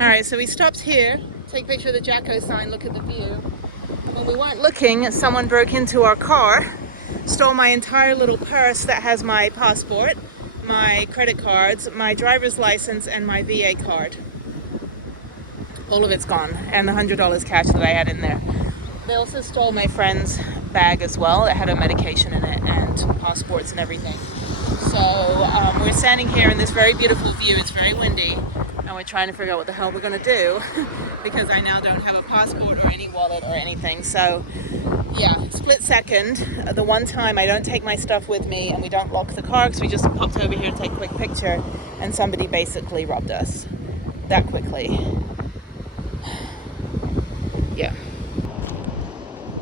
All right, so we stopped here, take a picture of the Jacko sign, look at the view. When we weren't looking, someone broke into our car, stole my entire little purse that has my passport, my credit cards, my driver's license, and my VA card. All of it's gone, and the $100 cash that I had in there. They also stole my friend's bag as well. It had a medication in it and passports and everything. So we're standing here in this very beautiful view. It's very windy, and we're trying to figure out what the hell we're going to do because I now don't have a passport or any wallet or anything. So yeah, split second. The one time I don't take my stuff with me and we don't lock the car because we just popped over here to take a quick picture, and somebody basically robbed us that quickly. Yeah.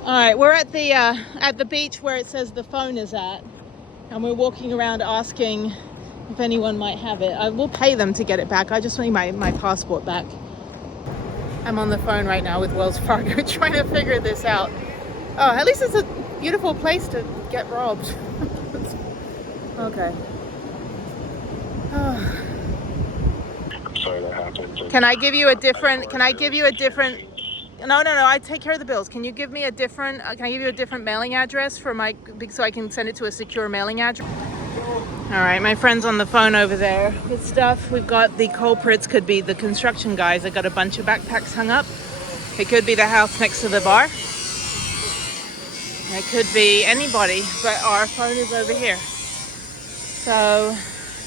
All right, we're at the beach where it says the phone is at, and we're walking around asking if anyone might have it. I will pay them to get it back. I just need my passport back. I'm on the phone right now with Wells Fargo trying to figure this out. Oh, at least it's a beautiful place to get robbed. Okay. Oh. I'm sorry that happened. Can I give you a different? No, I take care of the bills. Can you give me a different, can I give you a different mailing address for so I can send it to a secure mailing address? All right, my friend's on the phone over there with stuff. We've got the culprits, could be the construction guys that got a bunch of backpacks hung up. It could be the house next to the bar. It could be anybody, but our phone is over here. So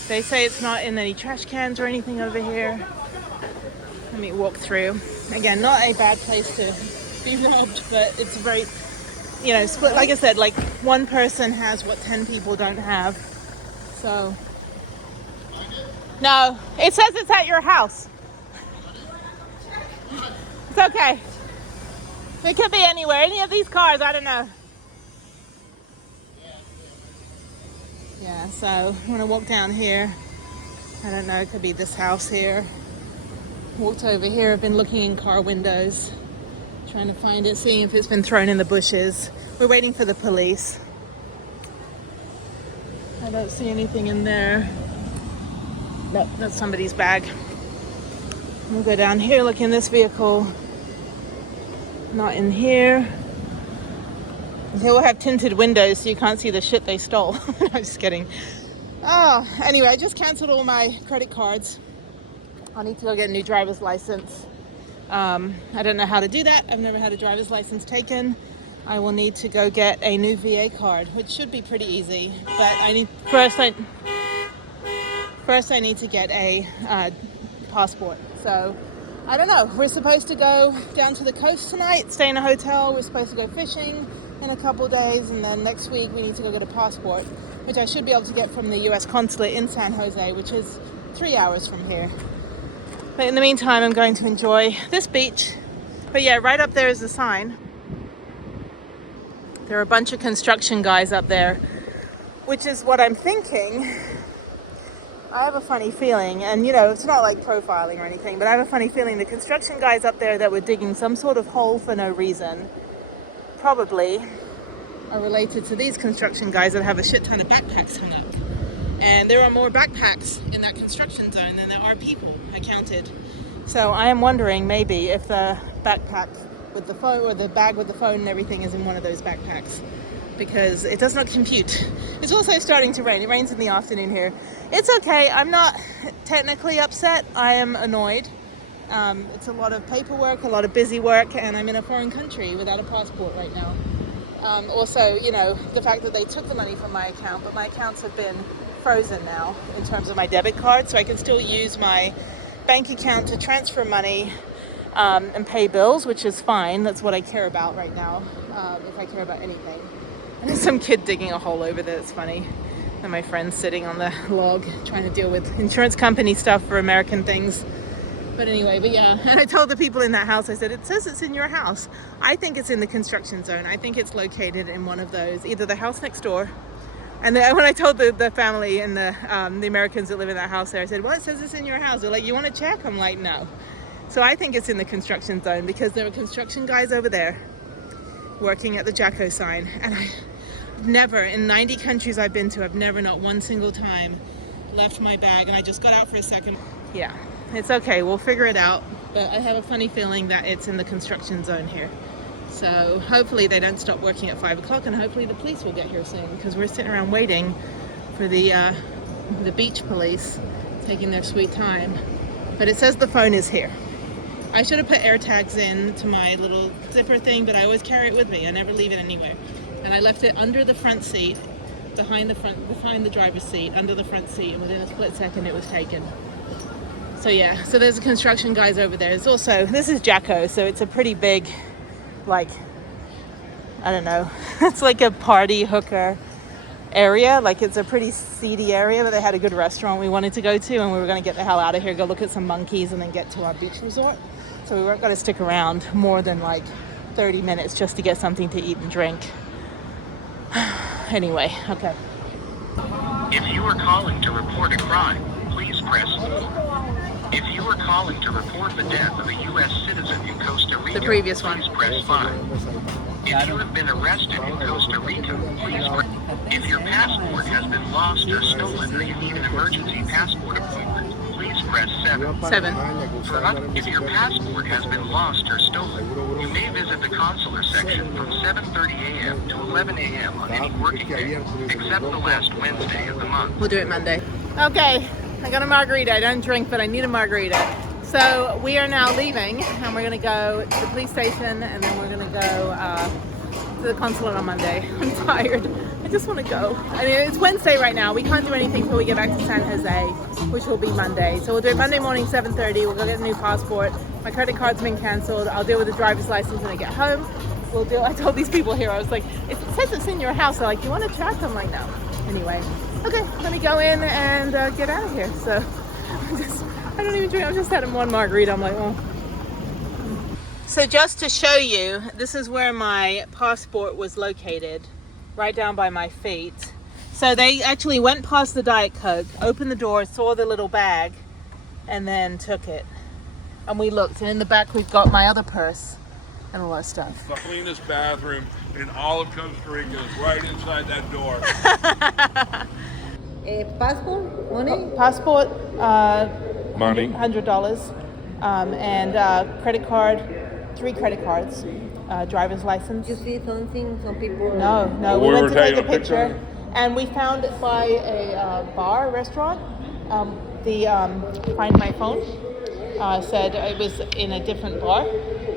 they say it's not in any trash cans or anything over here. Let me walk through. Again, not a bad place to be robbed, but it's very, split. Like I said, like one person has what 10 people don't have. So, no, it says it's at your house. It's okay. It could be anywhere, any of these cars, I don't know. Yeah, so I'm gonna walk down here. I don't know, it could be this house here. Walked over here, I've been looking in car windows, trying to find it, seeing if it's been thrown in the bushes. We're waiting for the police. I don't see anything in there. Nope, that's somebody's bag. We'll go down here, look in this vehicle. Not in here. They will have tinted windows so you can't see the shit they stole. No, I'm just kidding. Oh, anyway, I just canceled all my credit cards. I need to go get a new driver's license. I don't know how to do that. I've never had a driver's license taken. I will need to go get a new VA card, which should be pretty easy. But first I need to get a passport. So I don't know. We're supposed to go down to the coast tonight, stay in a hotel. We're supposed to go fishing in a couple days, and then next week we need to go get a passport, which I should be able to get from the U.S. consulate in San Jose, which is 3 hours from here. But in the meantime, I'm going to enjoy this beach. But yeah, right up there is the sign. There are a bunch of construction guys up there, which is what I'm thinking. I have a funny feeling, and it's not like profiling or anything, but I have a funny feeling the construction guys up there that were digging some sort of hole for no reason probably are related to these construction guys that have a shit ton of backpacks hung up. And there are more backpacks in that construction zone than there are people, I counted. So I am wondering maybe if the backpack with the phone, or the bag with the phone and everything, is in one of those backpacks, because it does not compute. It's also starting to rain. It rains in the afternoon here. It's okay. I'm not technically upset. I am annoyed. It's a lot of paperwork, a lot of busy work, and I'm in a foreign country without a passport right now. Also, the fact that they took the money from my account, but my accounts have been frozen now in terms of my debit card, so I can still use my bank account to transfer money and pay bills, which is fine. That's what I care about right now, if I care about anything. And there's some kid digging a hole over there. It's funny. And my friend's sitting on the log trying to deal with insurance company stuff for American things. But anyway, yeah. And I told the people in that house, I said, it says it's in your house. I think it's in the construction zone. I think it's located in one of those, either the house next door. And then when I told the family and the Americans that live in that house there, I said, well, it says it's in your house. They're like, you want to check? I'm like, no. So I think it's in the construction zone, because there are construction guys over there working at the Jacko sign. And I've never, in 90 countries I've been to, I've never, not one single time, left my bag. And I just got out for a second. Yeah, it's okay. We'll figure it out. but I have a funny feeling that it's in the construction zone here. So hopefully they don't stop working at 5 o'clock, and hopefully the police will get here soon, because we're sitting around waiting for the beach police, taking their sweet time. But it says the phone is here. I should have put air tags in to my little zipper thing, but I always carry it with me. I never leave it anywhere. And I left it under the front seat, behind the driver's seat, under the front seat, and within a split second it was taken. So yeah, so there's the construction guys over there. There's also, this is Jacko, so it's a pretty big, like, I don't know, it's like a party hooker area. Like, it's a pretty seedy area, but they had a good restaurant we wanted to go to, and we were going to get the hell out of here, go look at some monkeys, and then get to our beach resort. So we weren't going to stick around more than like 30 minutes just to get something to eat and drink. Anyway, okay. If you are calling to report a crime, please press 4. If you are calling to report the death of a U.S. citizen in Costa Rica, The previous one. please press 5. If you have been arrested in Costa Rica, please press. If your passport has been lost or stolen, or you need an emergency passport appointment, please press 7. 7. If your passport has been lost or stolen, you may visit the consular section from 7:30 a.m. to 11 a.m. on any working day, except the last Wednesday of the month. We'll do it Monday. Okay, I got a margarita. I don't drink, but I need a margarita. So we are now leaving, and we're gonna go to the police station, and then we're gonna go to the consulate on Monday. I'm tired. I just want to go. I mean, it's Wednesday right now. We can't do anything until we get back to San Jose, which will be Monday. So we'll do it Monday morning, 7:30. We'll go get a new passport. My credit card's been canceled. I'll deal with the driver's license when I get home. I told these people here, I was like, it says it's in your house. They're like, you want to check? I'm like, no. Anyway, okay, let me go in and get out of here. So I don't even drink. I'm just having one margarita. I'm like, oh. So just to show you, this is where my passport was located, right down by my feet. So they actually went past the Diet Coke, opened the door, saw the little bag, and then took it. And we looked, and in the back we've got my other purse and all that stuff. The cleanest bathroom in all of Costa Rica is right inside that door. Passport, money? Passport, Money. $100, and credit card, 3 credit cards, driver's license. You see something, some people... No, we went to take a picture, and we found it by a bar, restaurant. Find My Phone said it was in a different bar,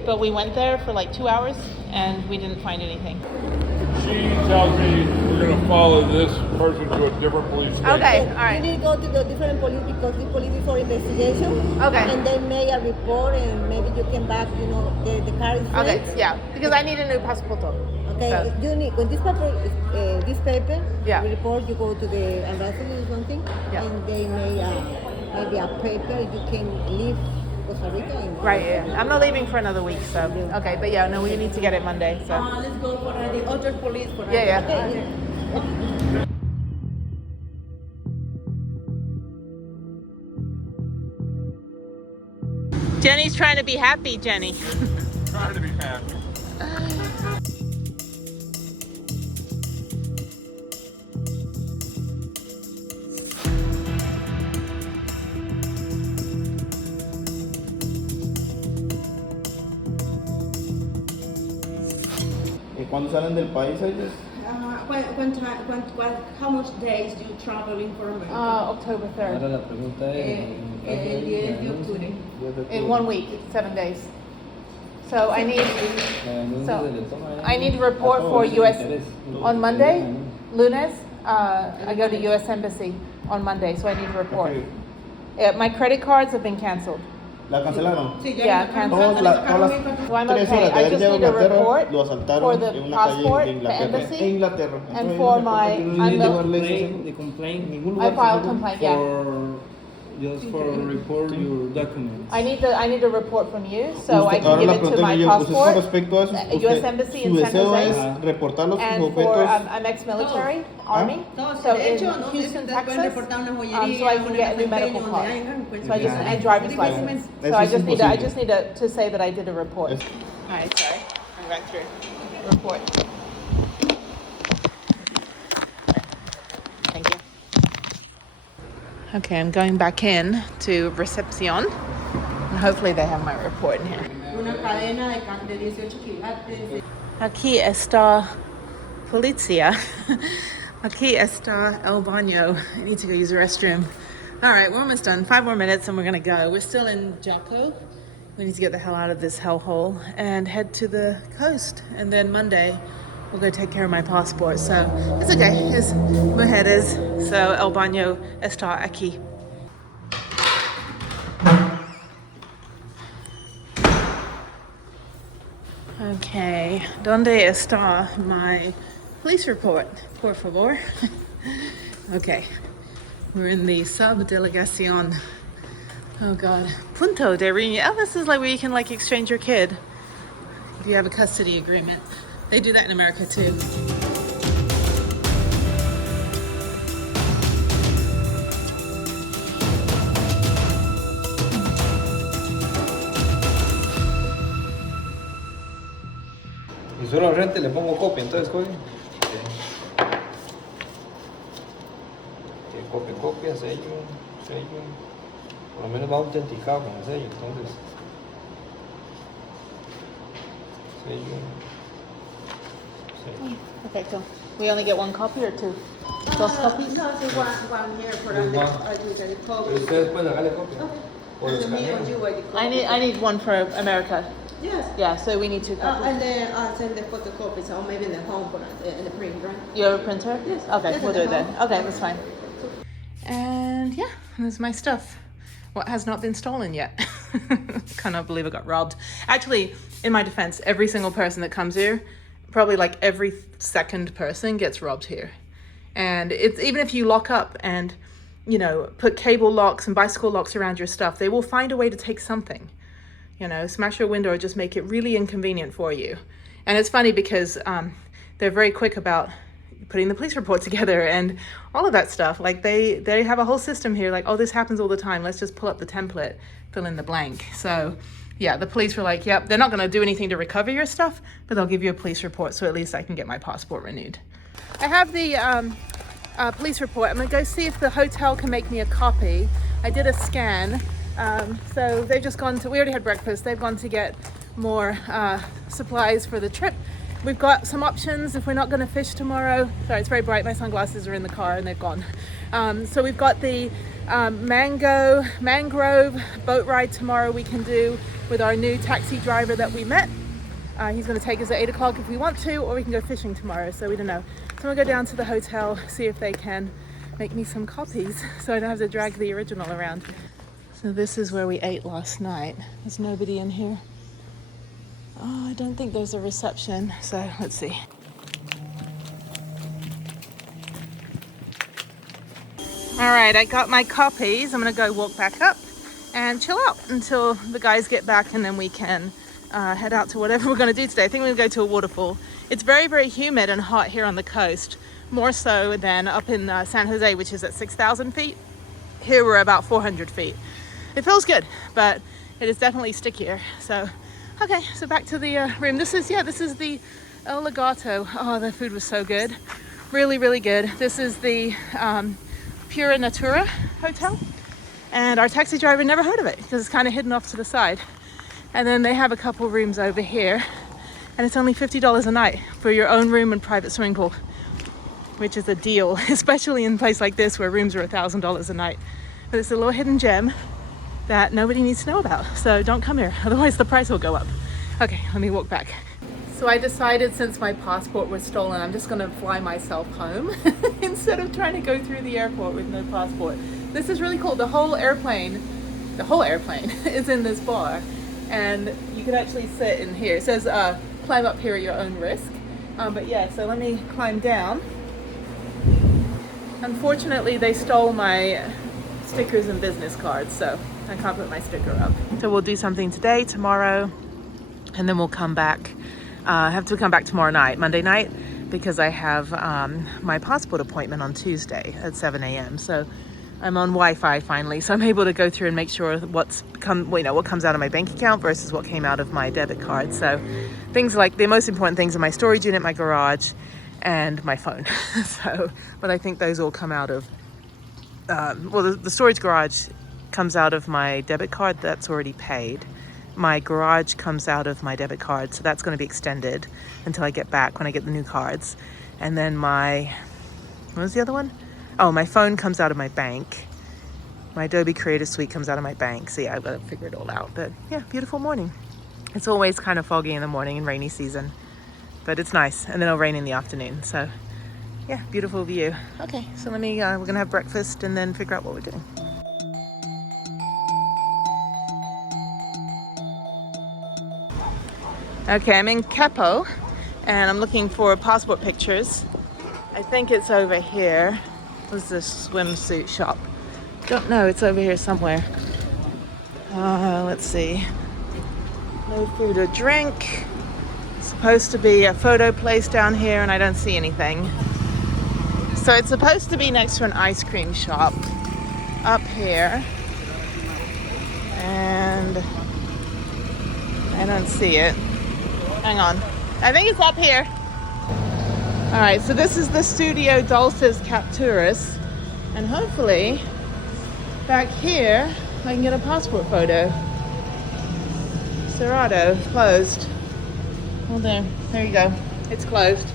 but we went there for like 2 hours, and we didn't find anything. She tells me we're going to follow this person to a different police station. Okay, all right. You need to go to the different police because the police is for investigation. Okay. And they make a report and maybe you can back, the car is Okay, fresh. yeah, because I need a new passport. Okay, So- you need, when this paper, Yeah. the report, you go to the embassy or something, Yeah. and they make maybe a paper you can leave Costa Rica. And Right, yeah. I'm not leaving for another week, so. Okay, but yeah, no, we need to get it Monday, so. Let's go for the other police. For Yeah, yeah. Okay. Jenny's trying to be happy, Jenny. Trying to be happy. ¿Cuándo salen del país ellos? How much days do you traveling for America? October 3rd. Ahora la pregunta es... El 10 de octubre. In 1 week, 7 days. So I need to report for US on Monday, lunes. I go to US Embassy on Monday, so I need to report. My credit cards have been canceled. ¿La cancelaron? Sí, Yeah, canceled. Todas las So I'm 3 okay. horas de I haber just llegado a need a Inglaterra, report lo for asaltaron the en una calle passport, de the Inglaterra. embassy, Inglaterra. and Entonces, for no my sé por qué no unknown- llevarle eso. The complaint Ningún I lugar filed seguro. complaint, yeah. just for report your documents. I need a report from you, so I Usted- can ahora give la it to pregunta my que yo, usted con passport. respecto a eso, US Embassy su in San deseo Jose. es reportar los And for, objetos. I'm ex-military, Army, Todos, so de in hecho, no Houston, necesitas, pueden Texas, reportar una so joyería, I can get a new un medical empeño card. donde hayan, pues, So I just, ya. and driver's Difícilmente- license. Eso So I es just need imposible. to say that I did a report. Es- Alright, sorry, I'm back through. Report. Thank you. Okay, I'm going back in to reception. And hopefully they have my report in here. Una cadena de 18 quilates. Aquí está Policia. Aquí está el baño. I need to go use the restroom. All right, we're almost done. 5 more minutes and we're gonna go. We're still in Jaco. We need to get the hell out of this hellhole and head to the coast. And then Monday, we'll go take care of my passport. So it's okay, it's mujeres. So el baño está aquí. Okay, ¿dónde está my police report? Por favor. Okay, we're in the subdelegación. Oh God, punto de reunión. Oh, this is like where you can like exchange your kid if you have a custody agreement. They do that in America too. Y solo al frente le pongo copia, entonces copia. Copia, sello. Por lo menos va autenticado con el sello, entonces. Sello. Okay, cool. We only get 1 copy or 2? 2 copies? No, it's one here for There's the one. copy. Pero ustedes pueden sacarle copia. O And the me escanean. and you are the copy. I need 1 for America. Yes. Yeah, so we need 2 copies. And then I'll send the photocopies, or maybe in the home for the print, right? You have a printer? Yes. Okay, Yes, we'll do it then. uh-huh. Okay, that's fine. And yeah, there's my stuff. What has not been stolen yet? Cannot believe I got robbed. Actually, in my defense, every single person that comes here, probably like every second person gets robbed here. And it's even if you lock up and, you know, put cable locks and bicycle locks around your stuff, they will find a way to take something. You know, smash your window or just make it really inconvenient for you. And it's funny because they're very quick about putting the police report together and all of that stuff. Like they have a whole system here, like, oh, this happens all the time. Let's just pull up the template, fill in the blank. So yeah, the police were like, yep, they're not gonna do anything to recover your stuff, but they'll give you a police report so at least I can get my passport renewed. I have the police report. I'm gonna go see if the hotel can make me a copy. I did a scan. So they've just gone to, we already had breakfast, they've gone to get more supplies for the trip. We've got some options if we're not going to fish tomorrow. Sorry, it's very bright, my sunglasses are in the car and they've gone. So we've got the mangrove boat ride tomorrow we can do with our new taxi driver that we met. He's going to take us at 8 o'clock if we want to, or we can go fishing tomorrow, so we don't know. So we'll go down to the hotel, see if they can make me some copies so I don't have to drag the original around. So this is where we ate last night. There's nobody in here. Oh, I don't think there's a reception, so let's see. All right, I got my copies. I'm gonna go walk back up and chill out until the guys get back, and then we can head out to whatever we're gonna do today. I think we're gonna go to a waterfall. It's very, very humid and hot here on the coast, more so than up in San Jose, which is at 6,000 feet. Here we're about 400 feet. It feels good, but it is definitely stickier. So, okay, so back to the room. This is the El Legato. Oh, the food was so good. Really, really good. This is the Pura Natura Hotel. And our taxi driver never heard of it because it's kind of hidden off to the side. And then they have a couple rooms over here. And it's only $50 a night for your own room and private swimming pool, which is a deal, especially in a place like this where rooms are $1,000 a night. But it's a little hidden gem that nobody needs to know about. So don't come here, otherwise the price will go up. Okay, let me walk back. So I decided since my passport was stolen, I'm just gonna fly myself home instead of trying to go through the airport with no passport. This is really cool. The whole airplane is in this bar, and you can actually sit in here. It says climb up here at your own risk. But yeah, so let me climb down. Unfortunately, they stole my stickers and business cards, so I can't put my sticker up. So we'll do something today, tomorrow, and then we'll come back. I have to come back tomorrow night, Monday night, because I have my passport appointment on Tuesday at 7 a.m. So I'm on Wi-Fi finally, so I'm able to go through and make sure what comes out of my bank account versus what came out of my debit card. So things like the most important things are my storage unit, my garage, and my phone. So, but I think those all come out of, the storage garage comes out of my debit card. That's already paid. My garage comes out of my debit card, so that's going to be extended until I get back when I get the new cards. And then what was the other one? Oh, my phone comes out of my bank. My Adobe Creative Suite comes out of my bank. So yeah, I've got to figure it all out. But yeah, beautiful morning. It's always kind of foggy in the morning in rainy season, but it's nice. And then it'll rain in the afternoon. So yeah, beautiful view. Okay, so we're gonna have breakfast and then figure out what we're doing. Okay, I'm in Kepo and I'm looking for passport pictures. I think it's over here. What's this swimsuit shop? Don't know, it's over here somewhere. Let's see. No food or drink. Supposed to be a photo place down here and I don't see anything. So it's supposed to be next to an ice cream shop up here. And I don't see it. Hang on. I think it's up here. All right, so this is the Studio Dulces Capturas. And hopefully back here, I can get a passport photo. Cerrado, closed. Well, there you go. It's closed.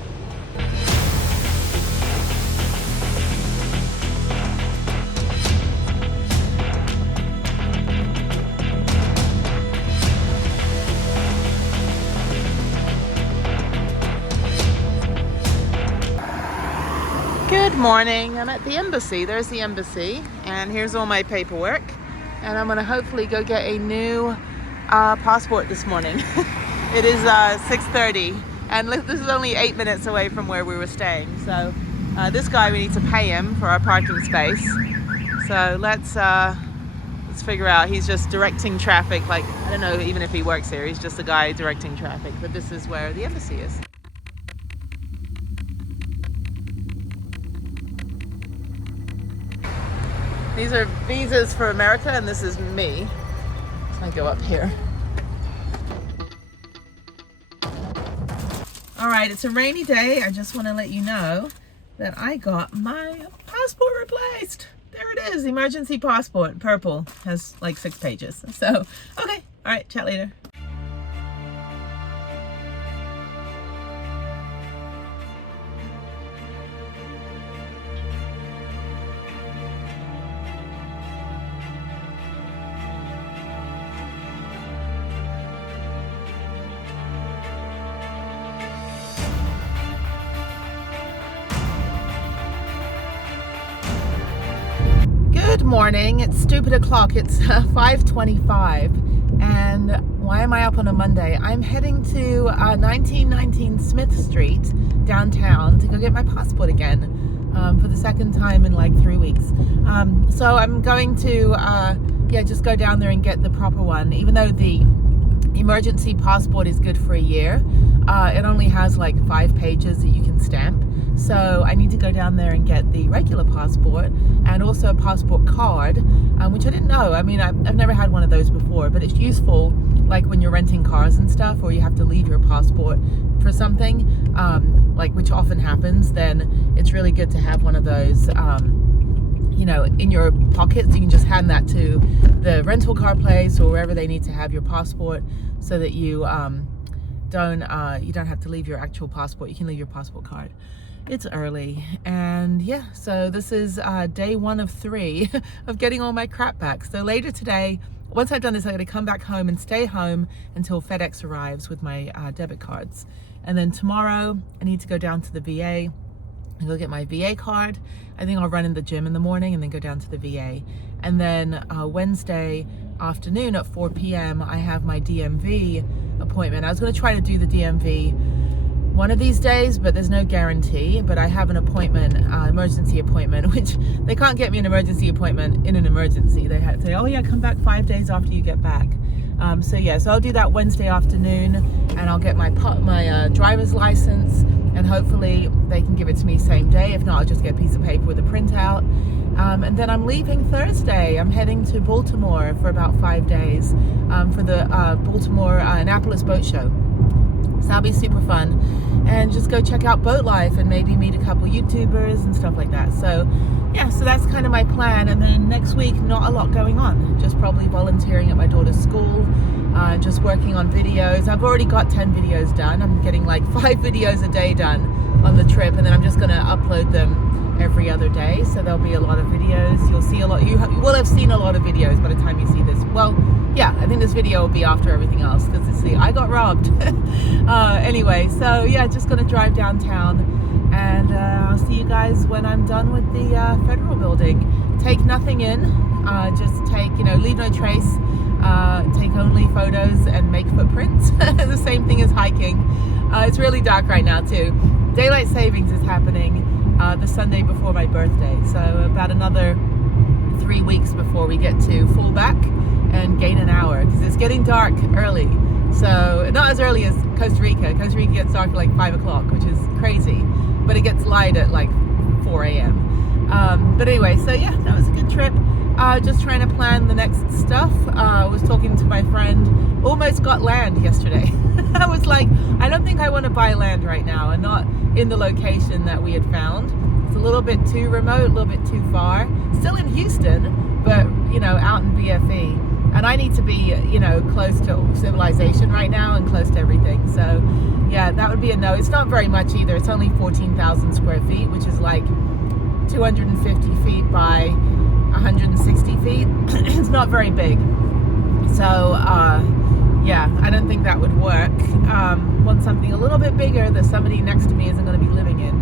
Good morning. I'm at the embassy. There's the embassy. And here's all my paperwork. And I'm gonna hopefully go get a new passport this morning. It is 6:30 and look, this is only 8 minutes away from where we were staying. So this guy, we need to pay him for our parking space. So let's figure out. He's just directing traffic. Like, I don't know even if he works here. He's just a guy directing traffic. But this is where the embassy is. These are visas for America, and this is me. I go up here. All right, it's a rainy day. I just want to let you know that I got my passport replaced. There it is, emergency passport, purple, has like 6 pages. So, okay, all right, chat later. Good morning. It's stupid o'clock. It's 5:25, and why am I up on a Monday? I'm heading to 1919 Smith Street downtown to go get my passport again for the second time in like 3 weeks. So I'm going to just go down there and get the proper one, even though the emergency passport is good for a year. It only has like 5 pages that you can stamp. So I need to go down there and get the regular passport and also a passport card, which I didn't know. I mean, I've never had one of those before, but it's useful like when you're renting cars and stuff, or you have to leave your passport for something, like which often happens. Then it's really good to have one of those, you know, in your pocket, so you can just hand that to the rental car place or wherever they need to have your passport, so that you don't have to leave your actual passport. You can leave your passport card. It's early, and yeah, so this is day 1 of 3 of getting all my crap back. So later today, once I've done this, I'm going to come back home and stay home until FedEx arrives with my debit cards. And then tomorrow I need to go down to the VA and go get my VA card. I think I'll run in the gym in the morning and then go down to the VA. And then Wednesday afternoon at 4 p.m. I have my DMV appointment. I was going to try to do the DMV one of these days, but there's no guarantee. But I have an appointment, emergency appointment, which they can't get me an emergency appointment in an emergency. They had to say, oh yeah, come back 5 days after you get back. So I'll do that Wednesday afternoon, and I'll get my driver's license, and hopefully they can give it to me same day. If not, I'll just get a piece of paper with a printout. And then I'm leaving Thursday. I'm heading to Baltimore for about 5 days for the Baltimore Annapolis Boat Show. So that'll be super fun. And just go check out boat life and maybe meet a couple YouTubers and stuff like that. So yeah, so that's kind of my plan. And then next week, not a lot going on. Just probably volunteering at my daughter's school, just working on videos. I've already got 10 videos done. I'm getting like 5 videos a day done on the trip, and then I'm just gonna upload them every other day. So there'll be a lot of videos. You'll see a lot, you will have seen a lot of videos by the time you see this. Well, yeah, I think this video will be after everything else, because see, I got robbed. Anyway, so yeah, just gonna drive downtown, and I'll see you guys when I'm done with the federal building. Take nothing in, just take, you know, leave no trace, take only photos and make footprints. The same thing as hiking. It's really dark right now too. Daylight savings is happening the Sunday before my birthday, so about another 3 weeks before we get to fall back and gain an hour, because it's getting dark early. So not as early as Costa Rica. Costa Rica gets dark at like 5 o'clock, which is crazy, but it gets light at like 4 a.m. But anyway, so yeah, that was a good trip. Just trying to plan the next stuff. I was talking to my friend, almost got land yesterday. I was like, I don't think I want to buy land right now, and not in the location that we had found. It's a little bit too remote, a little bit too far. Still in Houston, but you know, out in BFE. And I need to be, you know, close to civilization right now and close to everything. So yeah, that would be a no. It's not very much either. It's only 14,000 square feet, which is like 250 feet by 160 feet. It's not very big. So yeah, I don't think that would work. Want something a little bit bigger that somebody next to me isn't going to be living in.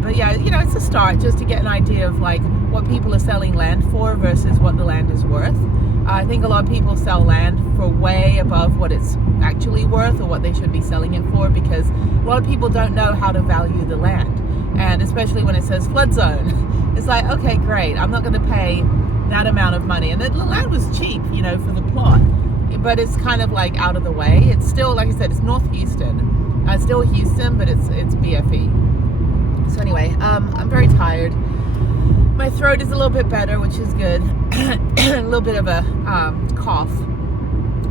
But yeah, you know, it's a start just to get an idea of like what people are selling land for versus what the land is worth. I think a lot of people sell land for way above what it's actually worth or what they should be selling it for, because a lot of people don't know how to value the land. And especially when it says flood zone, it's like, okay, great, I'm not going to pay that amount of money. And the land was cheap, you know, for the plot, but it's kind of like out of the way. It's still, like I said, it's North Houston. It's still Houston, but it's BFE. So anyway, I'm very tired. My throat is a little bit better, which is good. A little bit of a cough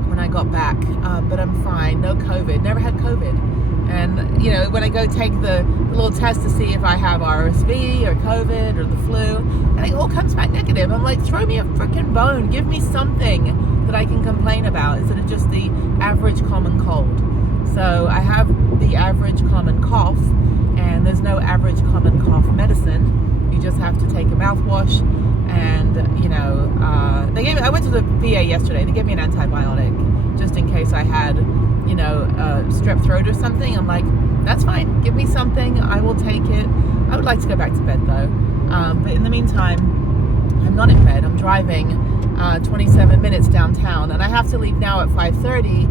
when I got back, but I'm fine. No COVID. Never had COVID. And you know, when I go take the little test to see if I have RSV or COVID or the flu, and it all comes back negative. I'm like, throw me a freaking bone. Give me something that I can complain about instead of just the average common cold. So I have the average common cough, and there's no average common cough medicine. You just have to take a mouthwash, and you know, I went to the VA yesterday. They gave me an antibiotic just in case I had, you know, strep throat or something. I'm like, that's fine. Give me something. I will take it. I would like to go back to bed though. But in the meantime, I'm not in bed. I'm driving 27 minutes downtown, and I have to leave now at 5:30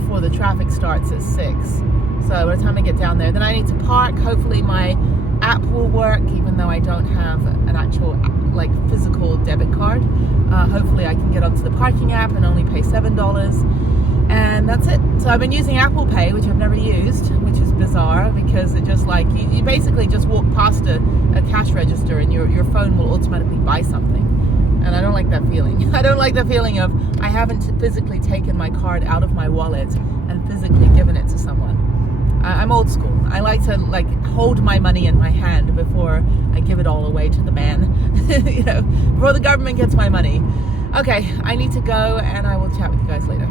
before the traffic starts at 6. So by the time I get down there, then I need to park. Hopefully my app will work, even though I don't have an actual like physical debit card. Hopefully I can get onto the parking app and only pay $7, and that's it. So I've been using Apple Pay, which I've never used, which is bizarre, because it just like you basically just walk past a cash register and your phone will automatically buy something, and I don't like that feeling. I don't like the feeling of I haven't physically taken my card out of my wallet and physically given it to someone. I'm old school. I like to like hold my money in my hand before I give it all away to the man. You know, before the government gets my money. Okay, I need to go, and I will chat with you guys later.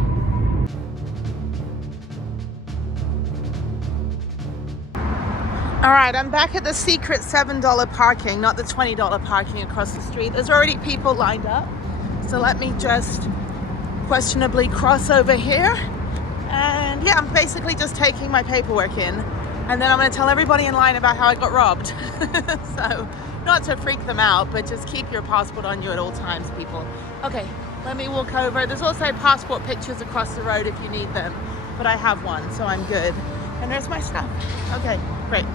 All right, I'm back at the secret $7 parking, not the $20 parking across the street. There's already people lined up. So let me just questionably cross over here. And yeah, I'm basically just taking my paperwork in, and then I'm going to tell everybody in line about how I got robbed. So not to freak them out, but just keep your passport on you at all times, people. Okay, let me walk over. There's also passport pictures across the road if you need them, but I have one, so I'm good. And there's my stuff. Okay, great.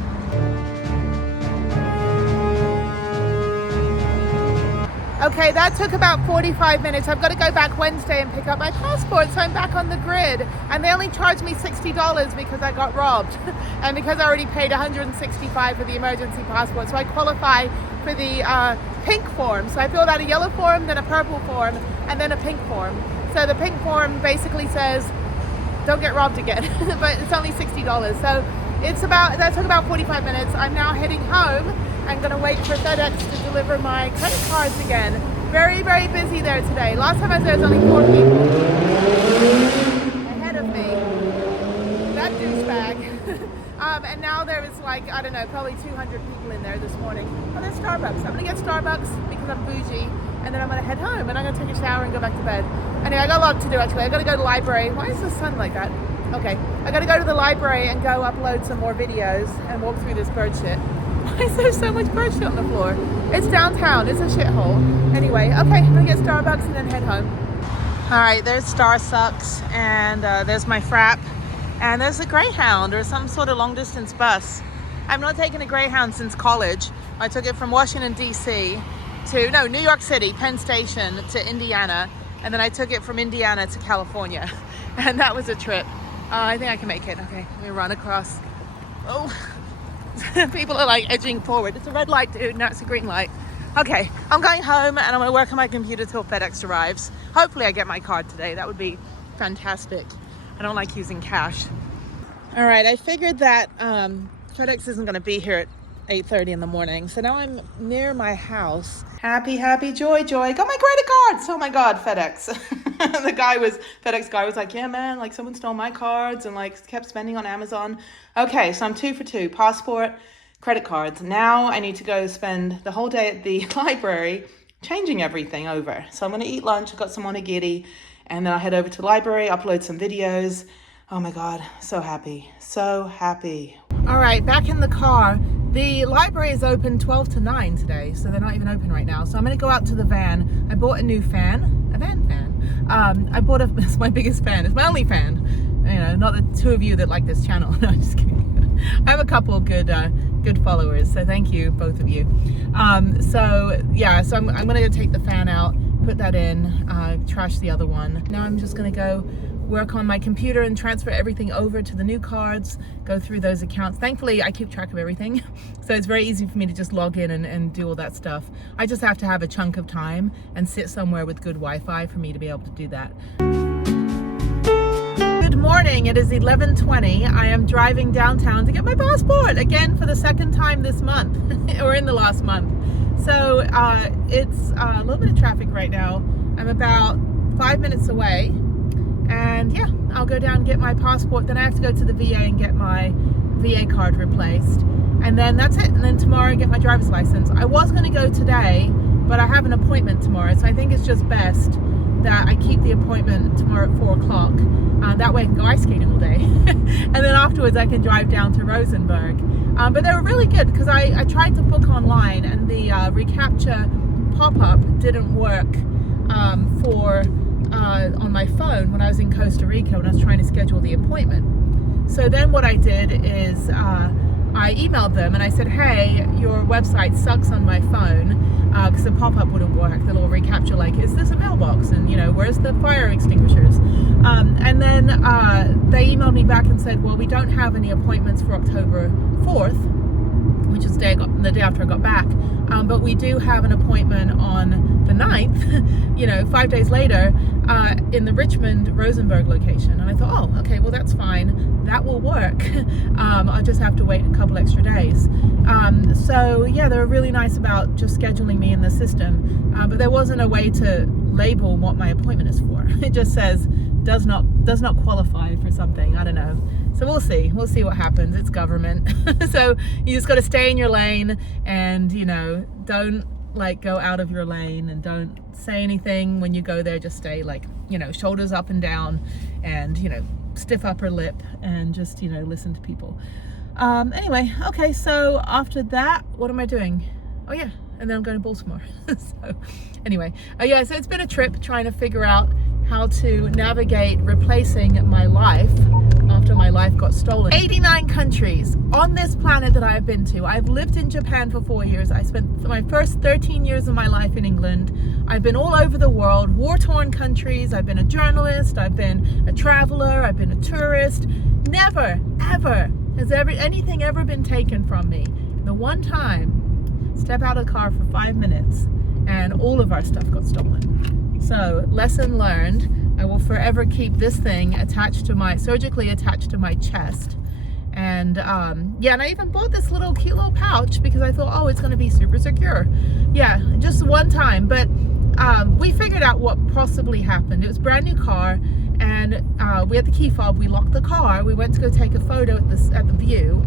Okay, that took about 45 minutes. I've got to go back Wednesday and pick up my passport, so I'm back on the grid. And they only charged me $60 because I got robbed, and because I already paid $165 for the emergency passport. So I qualify for the pink form. So I filled out a yellow form, then a purple form, and then a pink form. So the pink form basically says, don't get robbed again. But it's only $60. So that took about 45 minutes. I'm now heading home. I'm gonna wait for FedEx to deliver my credit cards again. Very, very busy there today. Last time I was there, was only 4 people ahead of me. That douchebag. And now there is like, I don't know, probably 200 people in there this morning. Oh, there's Starbucks. I'm gonna get Starbucks because I'm bougie, and then I'm gonna head home and I'm gonna take a shower and go back to bed. Anyway, I got a lot to do actually. I gotta go to the library. Why is the sun like that? Okay, I gotta go to the library and go upload some more videos and walk through this bird shit. Why is there so much bird shit on the floor? It's downtown, it's a shithole. Anyway, okay, I'm gonna get Starbucks and then head home. All right, there's Starsucks, and there's my frap. And there's a Greyhound or some sort of long distance bus. I've not taken a Greyhound since college. I took it from Washington, D.C. to, no, New York City, Penn Station to Indiana. And then I took it from Indiana to California. And that was a trip. I think I can make it. Okay, let me run across. Oh, people are like edging forward. It's a red light, dude. No, it's a green light. Okay, I'm going home and I'm gonna work on my computer till FedEx arrives. Hopefully I get my card today. That would be fantastic. I don't like using cash. All right, I figured that FedEx isn't gonna be here at 8:30 in the morning. So now I'm near my house. Happy, happy, joy, joy. Got my credit cards. Oh my God, FedEx. FedEx guy was like, yeah, man, like someone stole my cards and like kept spending on Amazon. Okay, so I'm 2 for 2, passport, credit cards. Now I need to go spend the whole day at the library changing everything over. So I'm gonna eat lunch. I've got some onigiri, and then I'll head over to the library, upload some videos. Oh my God, so happy, so happy. All right, back in the car. The library is open 12 to 9 today, so they're not even open right now. So I'm gonna go out to the van. I bought a new fan, a van fan. It's my biggest fan, it's my only fan. You know, not the two of you that like this channel. No, I'm just kidding. I have a couple of good followers, so thank you, both of you. So I'm gonna go take the fan out, put that in, trash the other one. Now I'm just gonna go work on my computer and transfer everything over to the new cards, go through those accounts. Thankfully, I keep track of everything, so it's very easy for me to just log in and do all that stuff. I just have to have a chunk of time and sit somewhere with good Wi-Fi for me to be able to do that. Good morning, it is 11:20. I am driving downtown to get my passport, again for the second time this month, or in the last month. So it's a little bit of traffic right now. I'm about 5 minutes away. And yeah, I'll go down and get my passport. Then I have to go to the VA and get my VA card replaced. And then that's it. And then tomorrow I get my driver's license. I was going to go today, but I have an appointment tomorrow. So I think it's just best that I keep the appointment tomorrow at 4 o'clock. That way I can go ice skating all day. And then afterwards I can drive down to Rosenberg. But they were really good because I tried to book online and the reCAPTCHA pop-up didn't work on my phone when I was in Costa Rica when I was trying to schedule the appointment. So then what I did is I emailed them and I said, hey, your website sucks on my phone because the pop-up wouldn't work. The little reCAPTCHA, like, is this a mailbox? And, you know, where's the fire extinguishers? And then they emailed me back and said, well, we don't have any appointments for October 4th, which is the day after I got back. But we do have an appointment on the 9th, you know, 5 days later, in the Richmond-Rosenberg location. And I thought, oh, okay, well, that's fine. That will work. I'll just have to wait a couple extra days. So yeah, they were really nice about just scheduling me in the system. But there wasn't a way to label what my appointment is for. It just says, does not qualify for something. I don't know. So we'll see what happens. It's government. So you just got to stay in your lane and, you know, don't like go out of your lane and don't say anything when you go there. Just stay like, you know, shoulders up and down and, you know, stiff upper lip and just, you know, listen to people. Anyway, okay, so after that, what am I doing? Oh yeah, and then I'm going to Baltimore. So anyway, yeah, so it's been a trip trying to figure out how to navigate replacing my life after my life got stolen. 89 countries on this planet that I have been to. I've lived in Japan for 4 years. I spent my first 13 years of my life in England. I've been all over the world, war-torn countries. I've been a journalist. I've been a traveler. I've been a tourist. Never, ever has anything ever been taken from me. The one time, step out of the car for 5 minutes and all of our stuff got stolen. So lesson learned. I will forever keep this thing surgically attached to my chest. And yeah, and I even bought this cute little pouch because I thought, oh, it's going to be super secure. Yeah, just one time. But we figured out what possibly happened. It was a brand new car, and we had the key fob. We locked the car. We went to go take a photo at the view,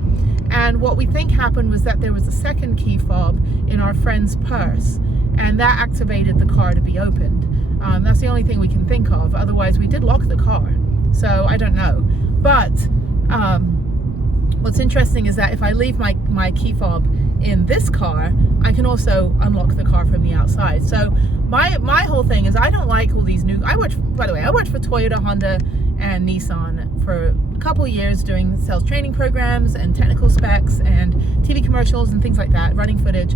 and what we think happened was that there was a second key fob in our friend's purse, and that activated the car to be opened. That's the only thing we can think of. Otherwise, we did lock the car, so I don't know. But what's interesting is that if I leave my key fob in this car, I can also unlock the car from the outside. So my whole thing is I don't like all these new, I worked for Toyota, Honda, and Nissan for a couple years doing sales training programs and technical specs and TV commercials and things like that, running footage.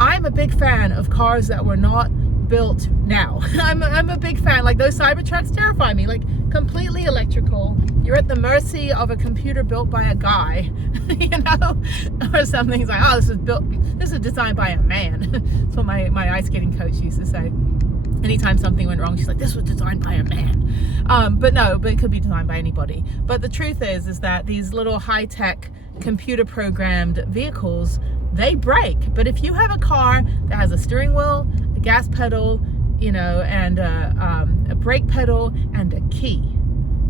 I'm a big fan of cars that were not built now. I'm a big fan. Like, those Cybertrucks terrify me. Like, completely electrical. You're at the mercy of a computer built by a guy, you know, or something. It's like, oh, this is designed by a man. That's what my ice skating coach used to say. Anytime something went wrong, she's like, this was designed by a man. But it could be designed by anybody. But the truth is that these little high-tech computer programmed vehicles, they break. But if you have a car that has a steering wheel, a gas pedal, you know, and a brake pedal and a key,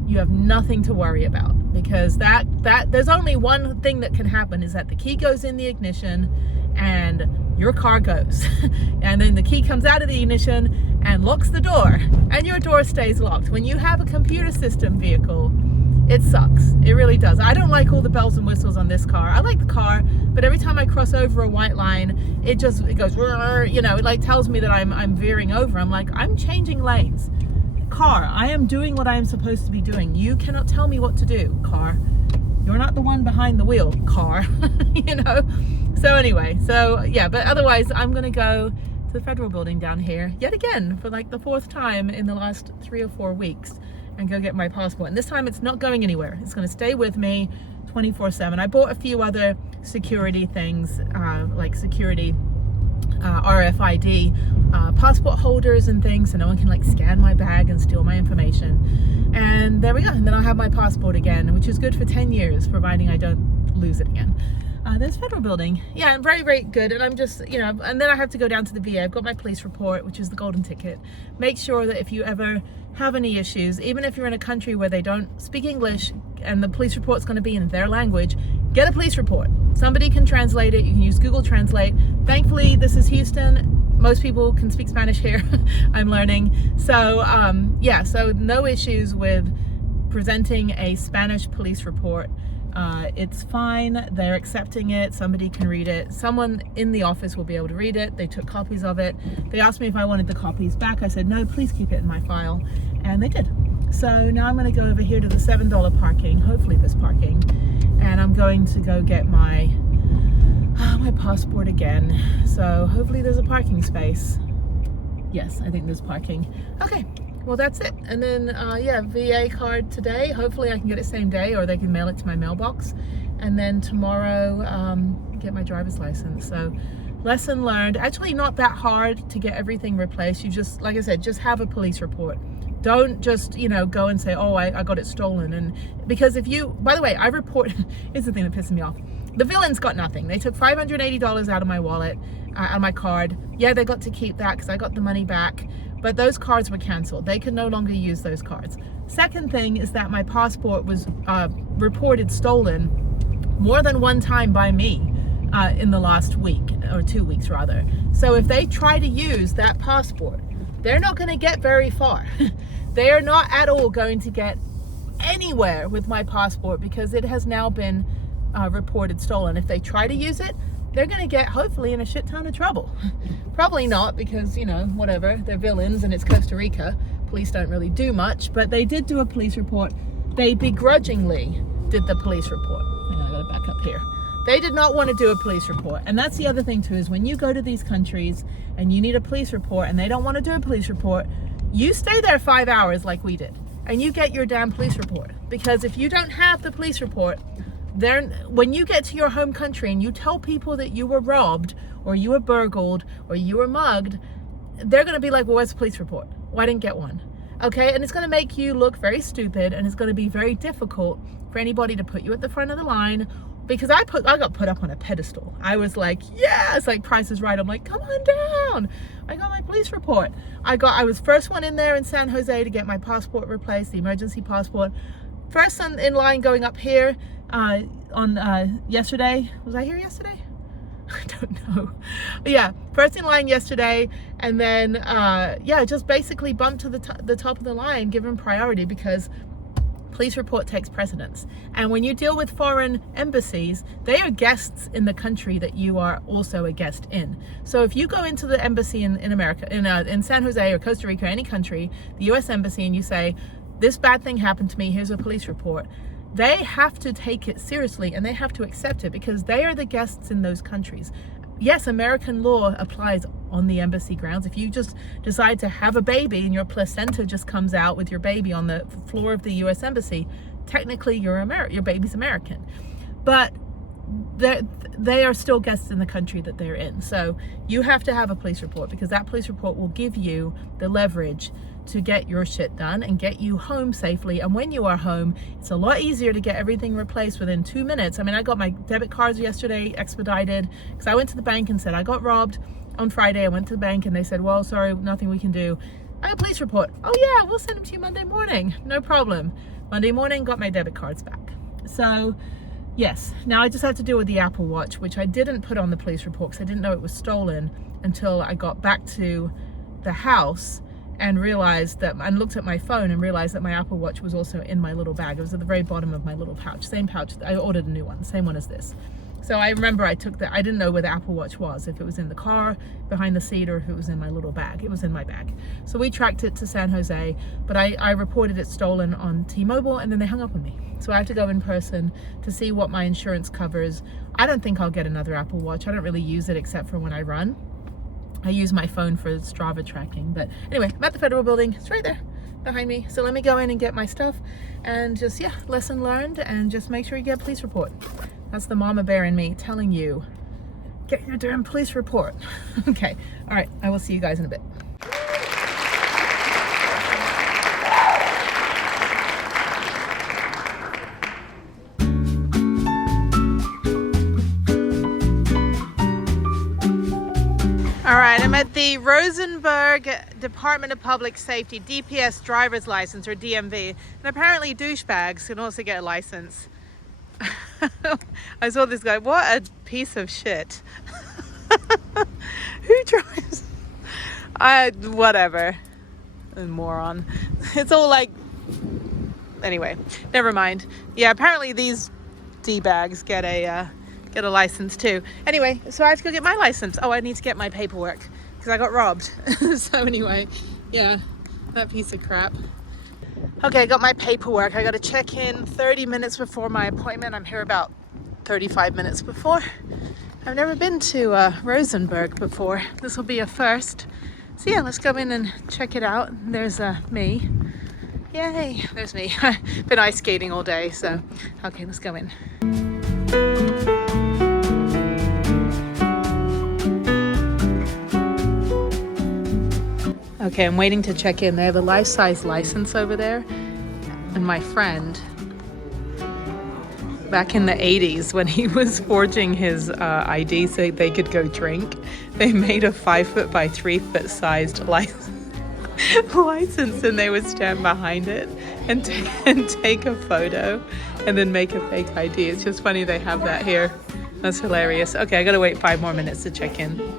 you have nothing to worry about, because that there's only one thing that can happen, is that the key goes in the ignition and your car goes, and then the key comes out of the ignition and locks the door, and your door stays locked. When you have a computer system vehicle, it sucks. It really does. I don't like all the bells and whistles on this car. I like the car, but every time I cross over a white line, it goes, you know, it like tells me that I'm veering over. I'm like, I'm changing lanes. Car, I am doing what I am supposed to be doing. You cannot tell me what to do, car. You're not the one behind the wheel, car. You know? So anyway, yeah, but otherwise I'm gonna go to the federal building down here yet again for like the 4th time in the last 3 or 4 weeks and go get my passport. And this time it's not going anywhere. It's gonna stay with me 24/7. I bought a few other security things, like security RFID passport holders and things, so no one can like scan my bag and steal my information. And there we go. And then I'll have my passport again, which is good for 10 years, providing I don't lose it again. There's federal building. Yeah, I'm very, very good. And I'm just, you know, and then I have to go down to the VA. I've got my police report, which is the golden ticket. Make sure that if you ever have any issues, even if you're in a country where they don't speak English and the police report's going to be in their language, get a police report. Somebody can translate it. You can use Google Translate. Thankfully, this is Houston. Most people can speak Spanish here. I'm learning. So yeah, so no issues with presenting a Spanish police report. It's fine. They're accepting it. Somebody can read it. Someone in the office will be able to read it. They took copies of it. They asked me if I wanted the copies back. I said, no, please keep it in my file. And they did. So now I'm going to go over here to the $7 parking, hopefully this parking, and I'm going to go get my passport again. So hopefully there's a parking space. Yes, I think there's parking. Okay. Well, that's it. And then, yeah, VA card today. Hopefully I can get it same day, or they can mail it to my mailbox. And then tomorrow, get my driver's license. So lesson learned. Actually not that hard to get everything replaced. You just, like I said, just have a police report. Don't just, you know, go and say, oh, I got it stolen. And because if you, by the way, I report, here's the thing that pisses me off. The villains got nothing. They took $580 out of my wallet, out of my card. Yeah, they got to keep that because I got the money back. But those cards were canceled. They could no longer use those cards. Second thing is that my passport was reported stolen more than one time by me in the last week, or 2 weeks rather. So if they try to use that passport, they're not going to get very far. They are not at all going to get anywhere with my passport because it has now been reported stolen. If they try to use it, they're going to get, hopefully, in a shit ton of trouble. Probably not, because, you know, whatever, they're villains and it's Costa Rica. Police don't really do much, but they did do a police report. They begrudgingly did the police report. Hang on, I gotta back up here. They did not want to do a police report. And that's the other thing too, is when you go to these countries and you need a police report and they don't want to do a police report, you stay there 5 hours like we did and you get your damn police report. Because if you don't have the police report, then when you get to your home country and you tell people that you were robbed or you were burgled or you were mugged, they're going to be like, well, where's the police report? Well, I didn't get one. Okay, and it's going to make you look very stupid, and it's going to be very difficult for anybody to put you at the front of the line, because I got put up on a pedestal. I was like, yeah, it's like Price is Right. I'm like, come on down. I got my police report. I was first one in there in San Jose to get my passport replaced, the emergency passport. First in line going up here on yesterday. Was I here yesterday? I don't know. But yeah, first in line yesterday, and then yeah, just basically bumped to the top of the line, given priority, because police report takes precedence. And when you deal with foreign embassies, they are guests in the country that you are also a guest in. So if you go into the embassy in America, in San Jose or Costa Rica, any country, the US embassy, and you say, this bad thing happened to me, here's a police report, they have to take it seriously, and they have to accept it, because they are the guests in those countries. Yes, American law applies on the embassy grounds. If you just decide to have a baby and your placenta just comes out with your baby on the floor of the US embassy, technically your baby's American. But they are still guests in the country that they're in. So you have to have a police report, because that police report will give you the leverage to get your shit done and get you home safely. And when you are home, it's a lot easier to get everything replaced within 2 minutes. I mean, I got my debit cards yesterday expedited, because I went to the bank and said I got robbed on Friday. I went to the bank and they said, well, sorry, nothing we can do. I have a police report. Oh yeah, we'll send them to you Monday morning. No problem. Monday morning, got my debit cards back. So yes, now I just have to deal with the Apple Watch, which I didn't put on the police report because I didn't know it was stolen until I got back to the house and realized that, and looked at my phone and realized that my Apple Watch was also in my little bag. It was at the very bottom of my little pouch, same pouch. I ordered a new one, same one as this. So I remember I didn't know where the Apple Watch was, if it was in the car, behind the seat, or if it was in my little bag. It was in my bag. So we tracked it to San Jose, but I reported it stolen on T-Mobile, and then they hung up on me. So I have to go in person to see what my insurance covers. I don't think I'll get another Apple Watch. I don't really use it except for when I run. I use my phone for Strava tracking. But anyway, I'm at the Federal Building. It's right there behind me. So let me go in and get my stuff, and just, yeah, lesson learned, and just make sure you get a police report. That's the mama bear in me telling you, get your damn police report. Okay, all right, I will see you guys in a bit. All right, I'm at the Rosenberg Department of Public Safety, DPS driver's license, or DMV. And apparently douchebags can also get a license. I saw this guy, what a piece of shit. Who drives? Whatever. A moron. It's all like, anyway, never mind. Yeah, apparently these D-bags get a license too. Anyway, so I have to go get my license. Oh, I need to get my paperwork because I got robbed. So anyway, yeah, that piece of crap. Okay, I got my paperwork. I got to check in 30 minutes before my appointment. I'm here about 35 minutes before. I've never been to Rosenberg before. This will be a first. So yeah, let's go in and check it out. There's me. Yay, there's me. I've been ice skating all day, so okay, let's go in. Okay, I'm waiting to check in. They have a life-size license over there. And my friend, back in the 80s, when he was forging his ID so they could go drink, they made a 5-foot by 3-foot sized license, and they would stand behind it and take a photo and then make a fake ID. It's just funny they have that here. That's hilarious. Okay, I gotta wait 5 more minutes to check in.